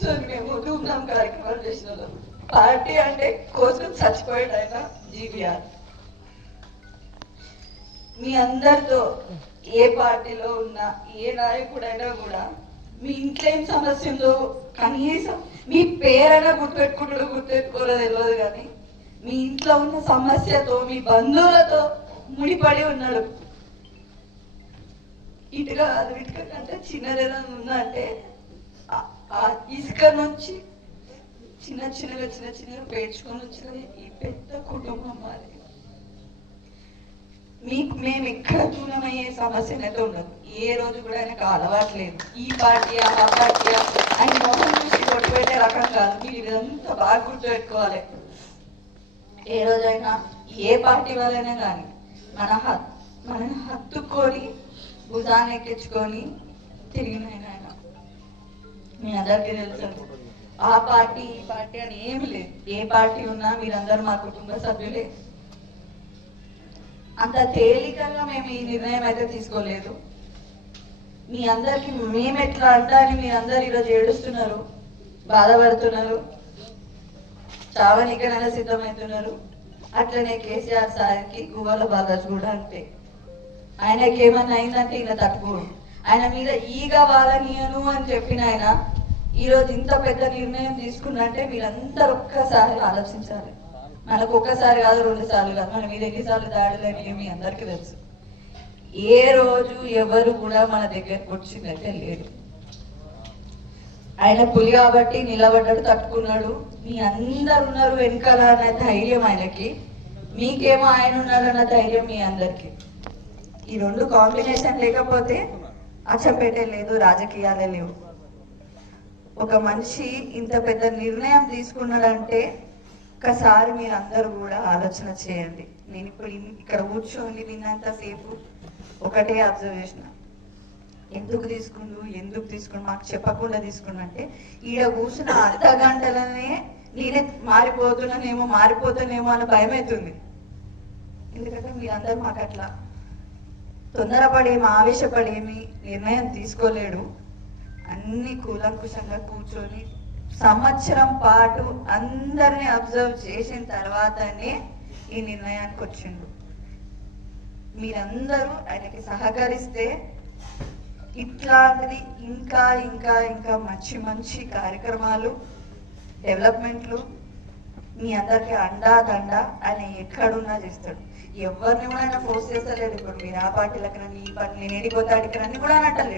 కూర్చొని మేము ధూమ్ధాం కార్యక్రమాలు చేసిన వాళ్ళం. పార్టీ అంటే కోసం చచ్చిపోయాడు ఆయన జీవీఆర్. మీ అందరితో ఏ పార్టీలో ఉన్నా ఏ నాయకుడైనా కూడా మీ ఇంట్లో ఏం సమస్య ఉందో కనీసం మీ పేరైనా గుర్తుపెట్టుకోలేదు తెలియదు, కానీ మీ ఇంట్లో ఉన్న సమస్యతో మీ బంధువులతో ముడిపడి ఉన్నాడు. ఇటుక అది ఇటుక కంటే చిన్నదేదో ఉందంటే ఆ ఇసుక నుంచి చిన్న చిన్నగా పేర్చుకొని వచ్చినది ఈ పెద్ద కుటుంబం మాది. మేము ఎక్కడ దూరమయ్యే సమస్యనైతే ఉండదు. ఏ రోజు కూడా ఆయనకు అలవాట్లేదు ఈ పార్టీ ఆ పార్టీ ఆయన మొహం చూసి కొట్టు పెట్టే రకం కాదు. మీరు ఇదంతా బాగా గుర్తుపెట్టుకోవాలి. ఏ రోజైనా ఏ పార్టీ వాళ్ళైనా కానీ మనని హత్తుకొని భుజాన్ని ఎక్కించుకొని తిరిగిన ఆయన మీ అందరికీ తెలుసు. ఆ పార్టీ ఈ పార్టీ అని ఏమి లేదు. ఏ పార్టీ ఉన్నా మీరందరూ మా కుటుంబ సభ్యులే. అంత తేలికగా మేము ఈ నిర్ణయం అయితే తీసుకోలేదు. మీ అందరికి మేము ఎట్లా అంటారని మీరందరూ ఈరోజు ఏడుస్తున్నారు, బాధపడుతున్నారు, చావనికైనా సిద్ధమవుతున్నారు. అట్లనే కేసీఆర్ సార్కి గువ్వల బాలాజీ కూడా అంతే. ఆయనకి ఏమన్నా అయిందంటే ఈయన తట్టుకోడు. ఆయన మీద ఈగ వాలనీయను అని చెప్పిన ఆయన ఈరోజు ఇంత పెద్ద నిర్ణయం తీసుకున్నంటే మీరందరూ ఒక్కసారి ఆలోచించాలి. మనకు ఒక్కసారి కాదు, 2 సార్లు కాదు, మన మీద ఎన్నిసార్లు దాడులని మీ అందరికీ తెలుసు. ఏ రోజు ఎవరు కూడా మన దగ్గరకు వచ్చిందంటే లేదు. ఆయన పులి కాబట్టి నిలబడ్డాడు, తట్టుకున్నాడు. మీ అందరు ఉన్నారు వెనకాల అన్న ధైర్యం ఆయనకి, మీకేమో ఆయన ఉన్నారన్న ధైర్యం మీ అందరికి. ఈ 2 కాంబినేషన్ లేకపోతే అచ్చంపేటే లేదు, రాజకీయాలే లేవు. ఒక మనిషి ఇంత పెద్ద నిర్ణయం తీసుకున్నాడంటే ఒక్కసారి మీరు అందరూ కూడా ఆలోచన చేయండి. నేను ఇప్పుడు ఇక్కడ కూర్చొని విన్నంతసేపు ఒకటే అబ్జర్వేషన్, ఎందుకు తీసుకుండు మాకు చెప్పకుండా తీసుకున్నా అంటే ఈడ కూర్చున్న అర్ధ గంటలనే నేనే మారిపోతానేమో అని భయం అవుతుంది. ఎందుకంటే మీరందరూ మాకు అట్లా తొందరపడేమి ఆవేశపడేమి నిర్ణయం తీసుకోలేడు. అన్ని కూలంకుషంగా కూర్చొని సంవత్సరం పాటు అందరిని అబ్జర్వ్ చేసిన తర్వాతనే ఈ నిర్ణయానికి వచ్చిండు. మీరందరూ ఆయనకి సహకరిస్తే ఇట్లాంటిది ఇంకా ఇంకా ఇంకా మంచి కార్యక్రమాలు, డెవలప్మెంట్లు మీ అందరికి అండా దండ ఆయన ఎక్కడున్నా చేస్తాడు. ఎవరిని కూడా ఆయన ఫోర్స్ చేస్తలేడు. ఇప్పుడు మీరు ఆ పార్టీలకి రండి, ఈ పార్టీ నేను ఏడిపోతే అడిగి కూడా అంటలేడు.